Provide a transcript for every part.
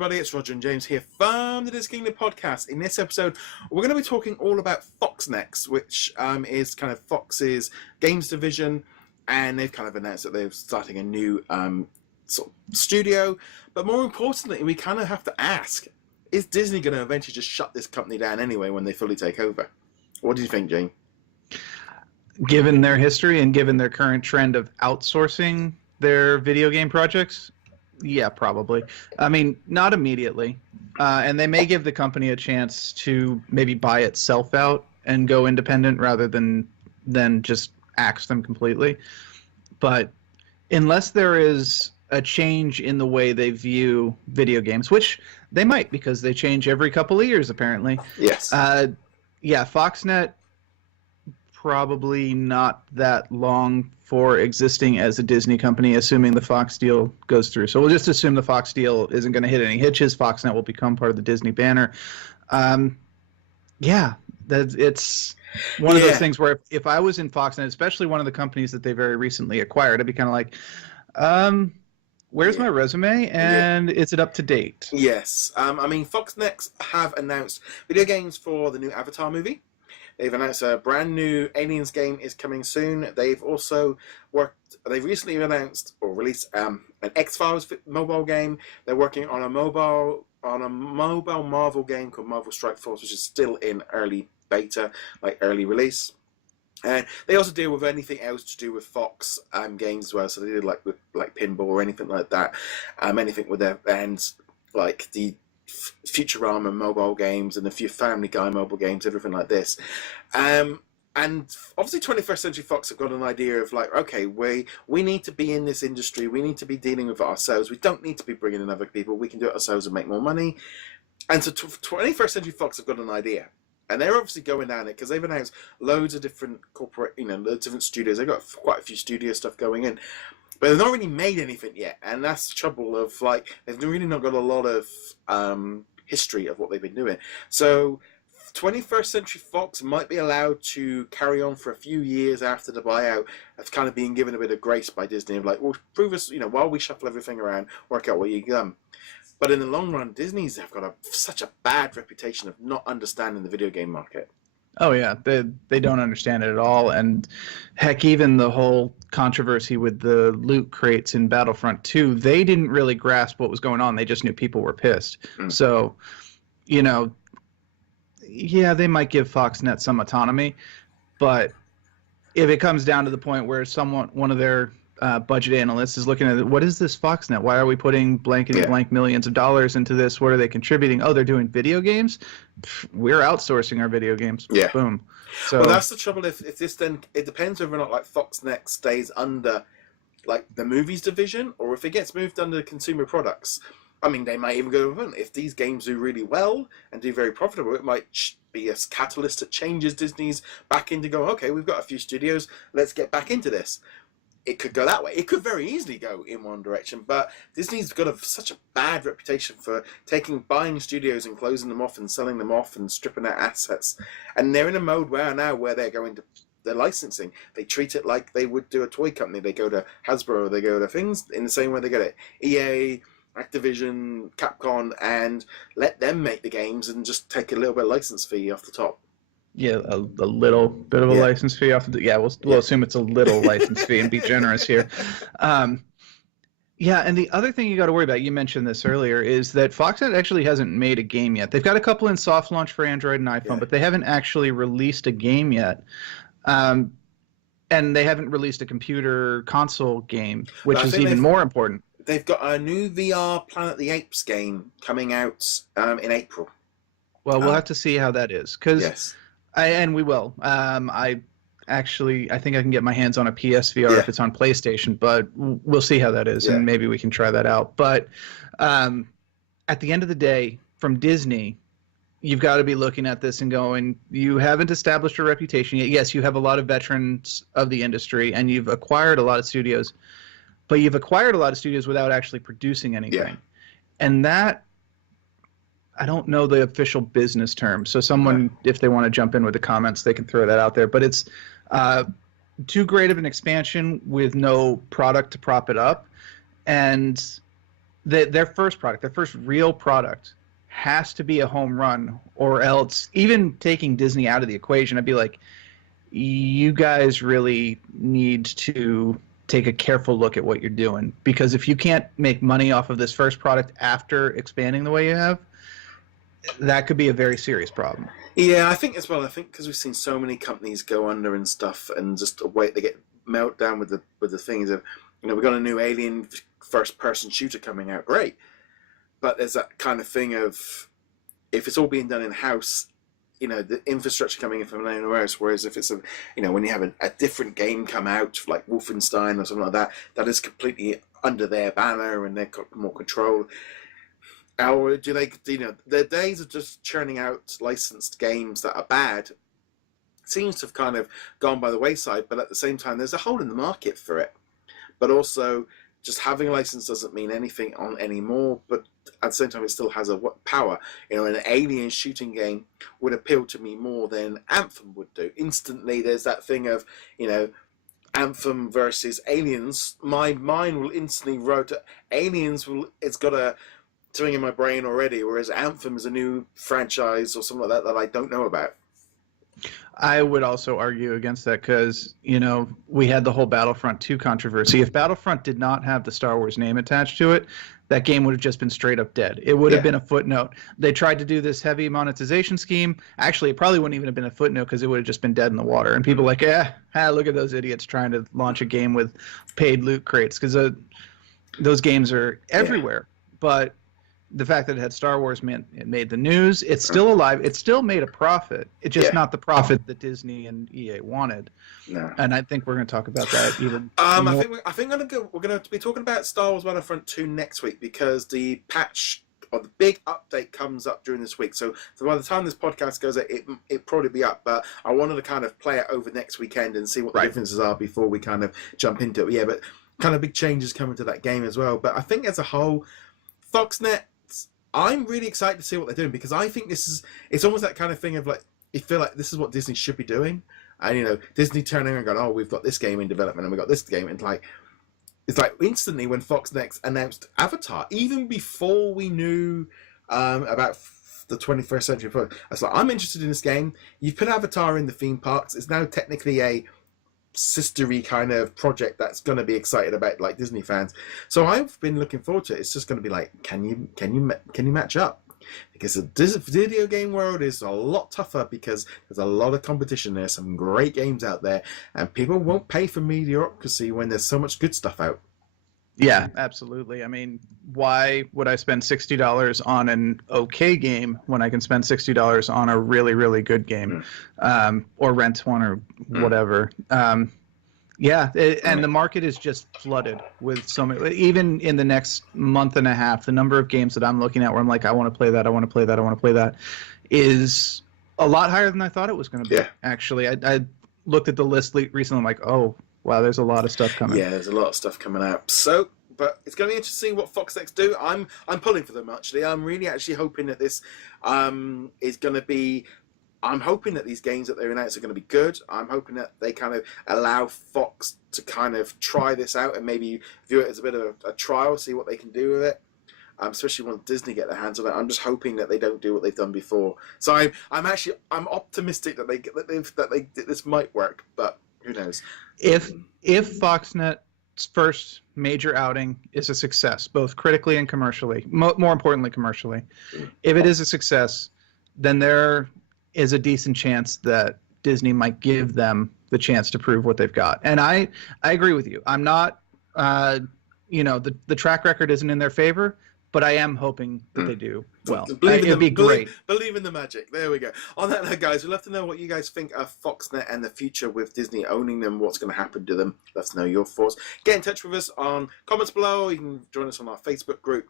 everybody, it's Roger and James here from the DisKingdom Podcast. In this episode, we're going to be talking all about FoxNext, which is kind of Fox's games division, and they've kind of announced that they're starting a new sort of studio. But more importantly, we kind of have to ask, is Disney going to eventually just shut this company down anyway when they fully take over? What do you think, Jane? Given their history and given their current trend of outsourcing their video game projects, yeah, probably. I mean, not immediately. And they may give the company a chance to maybe buy itself out and go independent rather than just axe them completely. But unless there is a change in the way they view video games, which they might because they change every couple of years apparently. Yes. Yeah, FoxNet probably not that long for existing as a Disney company, assuming the Fox deal goes through. So we'll just assume the Fox deal isn't going to hit any hitches. FoxNet will become part of the Disney banner. Yeah, it's one of those things where if I was in FoxNet, especially one of the companies that they very recently acquired, I'd be kind of like, where's my resume, and is it up to date? Yes. I mean, FoxNext have announced video games for the new Avatar movie. They've announced a brand new Aliens game is coming soon. They've also they've recently announced or released an X-Files mobile game. They're working on a mobile Marvel game called Marvel Strike Force, which is still in early beta, like early release. And they also deal with anything else to do with Fox games as well. So they did like pinball or anything like that. Anything with their bands, like the Futurama mobile games and a few Family Guy mobile games, everything like this. And obviously 21st Century Fox have got an idea of like, okay, we need to be in this industry. We need to be dealing with it ourselves. We don't need to be bringing in other people. We can do it ourselves and make more money. And so 21st Century Fox have got an idea. And they're obviously going down it because they've announced loads of different loads of different studios. They've got quite a few studio stuff going in. But they've not really made anything yet, and that's the trouble of, like, they've really not got a lot of history of what they've been doing. So 21st Century Fox might be allowed to carry on for a few years after the buyout. That's kind of being given a bit of grace by Disney of like, well, prove us, while we shuffle everything around, work out where you come. But in the long run, Disney's have got such a bad reputation of not understanding the video game market. Oh yeah, they don't understand it at all, and heck, even the whole controversy with the loot crates in Battlefront 2, they didn't really grasp what was going on. They just knew people were pissed. So, yeah, they might give FoxNet some autonomy, but if it comes down to the point where one of their budget analysts is looking at it, what is this FoxNet? Why are we putting blank millions of dollars into this? What are they contributing? Oh, they're doing video games? We're outsourcing our video games. Yeah. Boom. So, well, that's the trouble. If this then, it depends whether or not like FoxNext stays under like the movies division or if it gets moved under consumer products. I mean, they might even go, if these games do really well and do very profitable, it might be a catalyst that changes Disney's back into going, okay, we've got a few studios, let's get back into this. It could go that way. It could very easily go in one direction, but Disney's got such a bad reputation for buying studios and closing them off and selling them off and stripping out assets. And they're in a mode where they're going to their licensing. They treat it like they would do a toy company. They go to Hasbro, they go to things in the same way they go to EA, Activision, Capcom, and let them make the games and just take a little bit of license fee off the top. Yeah, a little bit of a license fee off of the... Yeah, we'll assume it's a little license fee and be generous here. Yeah, and the other thing you got to worry about, you mentioned this earlier, is that FoxNet actually hasn't made a game yet. They've got a couple in soft launch for Android and iPhone, but they haven't actually released a game yet. And they haven't released a computer console game, which is even more important. They've got a new VR Planet of the Apes game coming out in April. Well, we'll have to see how that is, because... And we will. I think I can get my hands on a PSVR if it's on PlayStation, but we'll see how that is, and maybe we can try that out. But at the end of the day, from Disney, you've got to be looking at this and going, you haven't established a reputation yet. Yes, you have a lot of veterans of the industry, and you've acquired a lot of studios, but you've acquired a lot of studios without actually producing anything. Yeah. And that... I don't know the official business term, so someone, if they want to jump in with the comments, they can throw that out there. But it's too great of an expansion with no product to prop it up, and their first product, their first real product, has to be a home run, or else, even taking Disney out of the equation, I'd be like, you guys really need to take a careful look at what you're doing, because if you can't make money off of this first product after expanding the way you have, that could be a very serious problem. Yeah, I think as well. I think because we've seen so many companies go under and stuff, and just wait, they get melt down with the things of, we've got a new Alien first-person shooter coming out, great, but there's that kind of thing of, if it's all being done in-house, the infrastructure coming in from anywhere else. Whereas if it's when you have a different game come out, like Wolfenstein or something like that, that is completely under their banner and they've got more control. Or do they, the days of just churning out licensed games that are bad seems to have kind of gone by the wayside, but at the same time, there's a hole in the market for it. But also, just having a license doesn't mean anything on anymore, but at the same time, it still has a power. An Alien shooting game would appeal to me more than Anthem would do. Instantly, there's that thing of, Anthem versus Aliens. My mind will instantly rotate. Aliens it's got a something in my brain already, whereas Anthem is a new franchise or something like that I don't know about. I would also argue against that because, we had the whole Battlefront 2 controversy. If Battlefront did not have the Star Wars name attached to it, that game would have just been straight up dead. It would have been a footnote. They tried to do this heavy monetization scheme. Actually, it probably wouldn't even have been a footnote because it would have just been dead in the water. And people are like, look at those idiots trying to launch a game with paid loot crates, because those games are everywhere. But the fact that it had Star Wars meant it made the news. It's still alive. It still made a profit. It's just not the profit that Disney and EA wanted. No. And I think we're going to talk about that even more. I think we're going to be talking about Star Wars Battlefront 2 next week, because the patch or the big update comes up during this week. So by the time this podcast goes out, it'll probably be up. But I wanted to kind of play it over next weekend and see what the differences are before we kind of jump into it. Yeah, but kind of big changes coming to that game as well. But I think as a whole, FoxNet, I'm really excited to see what they're doing, because I think it's almost that kind of thing of like, you feel like this is what Disney should be doing. And, Disney turning and going, we've got this game in development and we've got this game. And it's like instantly when FoxNext announced Avatar, even before we knew about the 21st Century Fox, I was like, I'm interested in this game. You've put Avatar in the theme parks. It's now technically a sistery kind of project that's going to be excited about, like, Disney fans. So I've been looking forward to it. It's just going to be like, can you match up? Because the video game world is a lot tougher, because there's a lot of competition. There's some great games out there, and people won't pay for mediocrity when there's so much good stuff out. Yeah, absolutely. I mean, why would I spend $60 on an okay game when I can spend $60 on a really, really good game, or rent one or whatever? And the market is just flooded with so many. Even in the next month and a half, the number of games that I'm looking at where I'm like, I want to play that, I want to play that, I want to play that, is a lot higher than I thought it was going to be. Yeah. Actually, I looked at the list recently. I'm like, oh, wow, there's a lot of stuff coming. Yeah, there's a lot of stuff coming out. So, but it's going to be interesting what FoxNext do. I'm pulling for them, actually. I'm really actually hoping that this is going to be... I'm hoping that these games that they're announcing are going to be good. I'm hoping that they kind of allow Fox to kind of try this out and maybe view it as a bit of a trial, see what they can do with it. Especially when Disney get their hands on it. I'm just hoping that they don't do what they've done before. So I'm optimistic that this might work, but who knows? If FoxNet's first major outing is a success, both critically and commercially, more importantly commercially, if it is a success, then there is a decent chance that Disney might give them the chance to prove what they've got. And I agree with you. I'm not, the track record isn't in their favor, but I am hoping that they do well. It'd be great. Believe in the magic. There we go. On that note, guys, we'd love to know what you guys think of FoxNet and the future with Disney owning them. What's going to happen to them? Let us know your thoughts. Get in touch with us on comments below. You can join us on our Facebook group,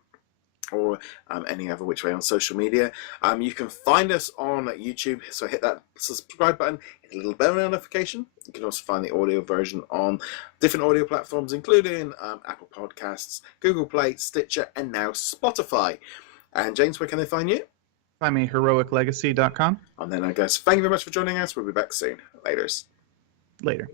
or any other which way on social media. You can find us on YouTube, so hit that subscribe button, hit a little bell notification. You can also find the audio version on different audio platforms, including Apple Podcasts, Google Play, Stitcher, and now Spotify. And James, where can they find you? Find me heroiclegacy.com. And then, guys, thank you very much for joining us. We'll be back soon. Later.